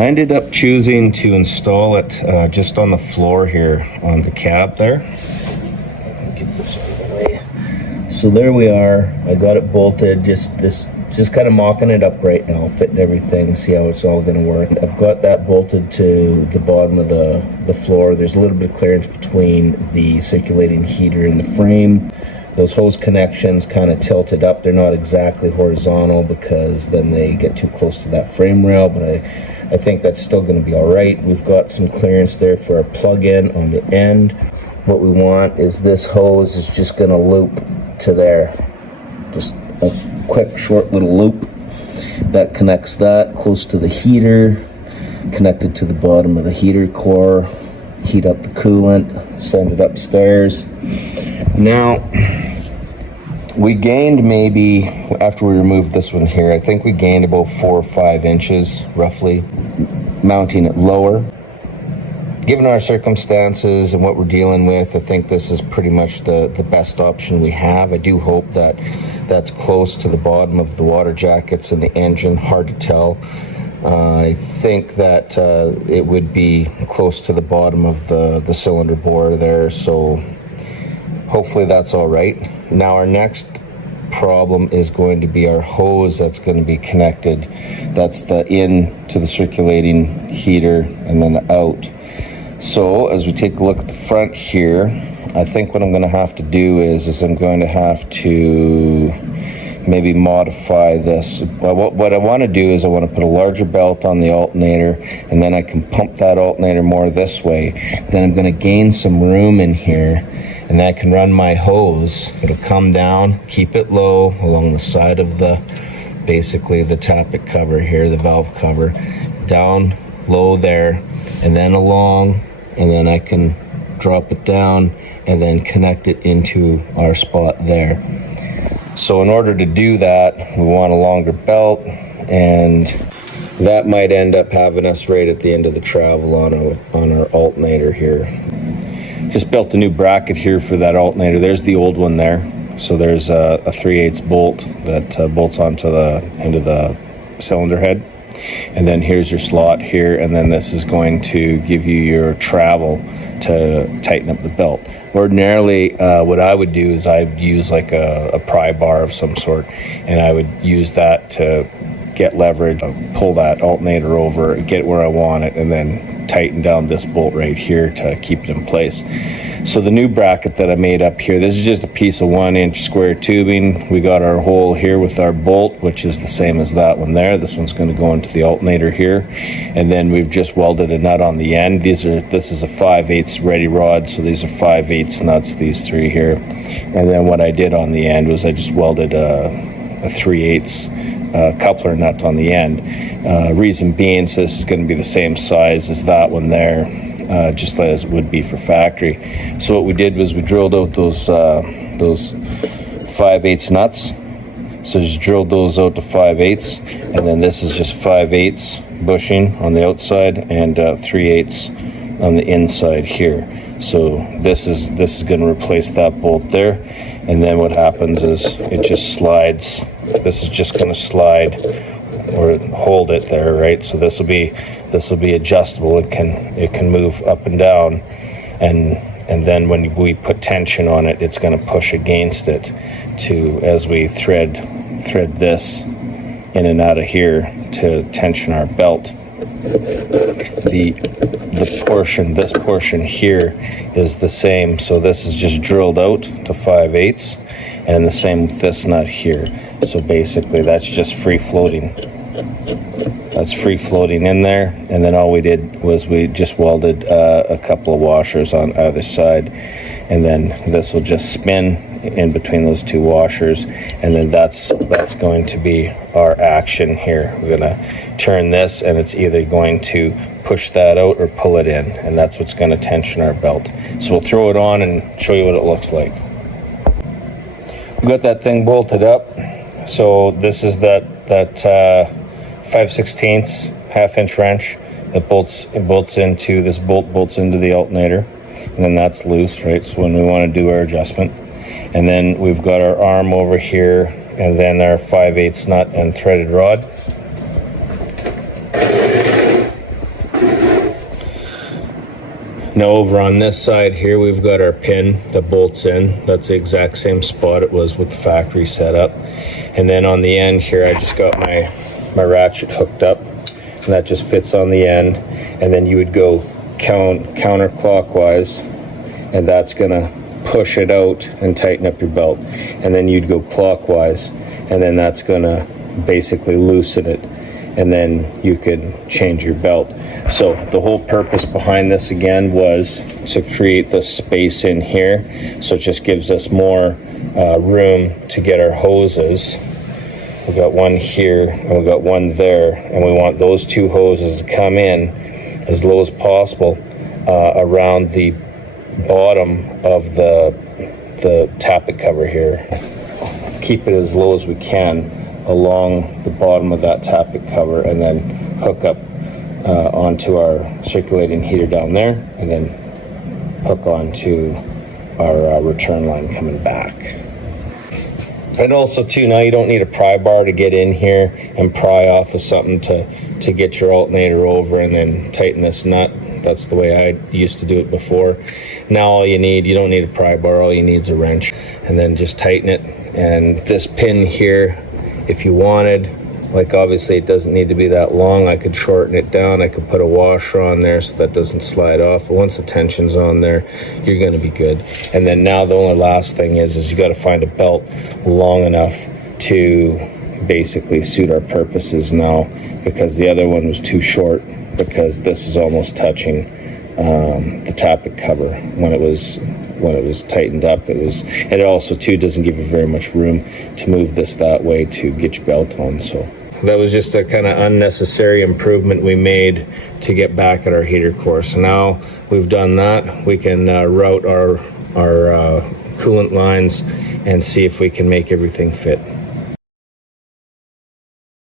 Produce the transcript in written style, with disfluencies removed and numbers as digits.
I ended up choosing to install it just on the floor here on the cab there. Get this out of the way. So there we are. I got it bolted, just kind of mocking it up right now, fitting everything, see how it's all going to work. I've got that bolted to the bottom of the floor. There's a little bit of clearance between the circulating heater and the frame. Those hose connections kind of tilted up. They're not exactly horizontal because then they get too close to that frame rail, but I think that's still going to be all right. We've got some clearance there for a plug-in on the end. What we want is this hose is just going to loop to there. Just a quick short little loop that connects that close to the heater, connected to the bottom of the heater core, heat up the coolant, send it upstairs. Now we gained, maybe after we removed this one here, I think we gained about 4 or 5 inches roughly mounting it lower. Given our circumstances and what we're dealing with, I think this is pretty much the best option we have. I do hope that that's close to the bottom of the water jackets and the engine. Hard to tell. I think that it would be close to the bottom of the cylinder bore there, so hopefully that's all right. Now our next problem is going to be our hose that's going to be connected. That's the in to the circulating heater and then the out. So as we take a look at the front here, I think what I'm going to have to do is I'm going to have to maybe modify this. What I want to do is I want to put a larger belt on the alternator, and then I can pump that alternator more this way. Then I'm going to gain some room in here, and then I can run my hose. It'll come down, keep it low along the side of basically the tappet cover here, the valve cover, down low there, and then along, and then I can drop it down and then connect it into our spot there. So in order to do that, we want a longer belt, and that might end up having us right at the end of the travel on our alternator here. Just built a new bracket here for that alternator. There's the old one there. So there's a 3/8 bolt that bolts onto the end of the cylinder head. And then here's your slot here, and then this is going to give you your travel to tighten up the belt. Ordinarily, what I would do is I'd use like a pry bar of some sort, and I would use that to get leverage, pull that alternator over, get where I want it, and then tighten down this bolt right here to keep it in place. So the new bracket that I made up here, this is just a piece of 1-inch square tubing. We got our hole here with our bolt, which is the same as that one there. This one's going to go into the alternator here, and then we've just welded a nut on the end. This is a 5/8 ready rod, so these are 5/8 nuts, these 3 here. And then what I did on the end was I just welded a 3/8 coupler nut on the end. Reason being, so this is going to be the same size as that one there, just as it would be for factory. So what we did was we drilled out those 5/8 nuts. So just drilled those out to 5/8, and then this is just 5/8 bushing on the outside and 3/8 on the inside here. So this is going to replace that bolt there, and then what happens is it just slides. This is just going to slide or hold it there, right? So this will be adjustable. It can move up and down, and then when we put tension on it, it's going to push against it as we thread this in and out of here to tension our belt. This portion here is the same. So this is just drilled out to 5/8, and the same with this nut here. So basically that's just free floating. That's free floating in there, and then all we did was we just welded a couple of washers on either side, and then this will just spin in between those 2 washers, and then that's going to be our action here. We're going to turn this, and it's either going to push that out or pull it in, and that's what's going to tension our belt. So we'll throw it on and show you what it looks like. We've got that thing bolted up. So this is that 5/16 1/2-inch wrench that bolts into this bolts into the alternator, and then that's loose, right? So when we want to do our adjustment, and then we've got our arm over here, and then our 5/8 nut and threaded rod. Now over on this side here, we've got our pin that bolts in. That's the exact same spot it was with the factory setup. And then on the end here, I just got my ratchet hooked up, and that just fits on the end. And then you would go counterclockwise, and that's gonna push it out and tighten up your belt. And then you'd go clockwise, and then that's gonna basically loosen it, and then you could change your belt. So the whole purpose behind this again was to create the space in here, so it just gives us more room to get our hoses. We got one here and we got one there, and we want those two hoses to come in as low as possible around the bottom of the tappet cover here. Keep it as low as we can along the bottom of that tappet cover, and then hook up onto our circulating heater down there, and then hook onto our return line coming back. And also too, now you don't need a pry bar to get in here and pry off of something to get your alternator over and then tighten this nut. That's the way I used to do it before. Now all you don't need a pry bar, all you need is a wrench, and then just tighten it. And this pin here, if you wanted, like obviously it doesn't need to be that long, I could shorten it down, I could put a washer on there so that doesn't slide off, but once the tension's on there, you're gonna be good. And then now the only last thing is you gotta find a belt long enough to basically suit our purposes now, because the other one was too short, because this is almost touching the tappet cover when it was tightened up. It also too doesn't give you very much room to move this that way to get your belt on. So that was just a kind of unnecessary improvement we made to get back at our heater core. So now we've done that, we can route our coolant lines and see if we can make everything fit.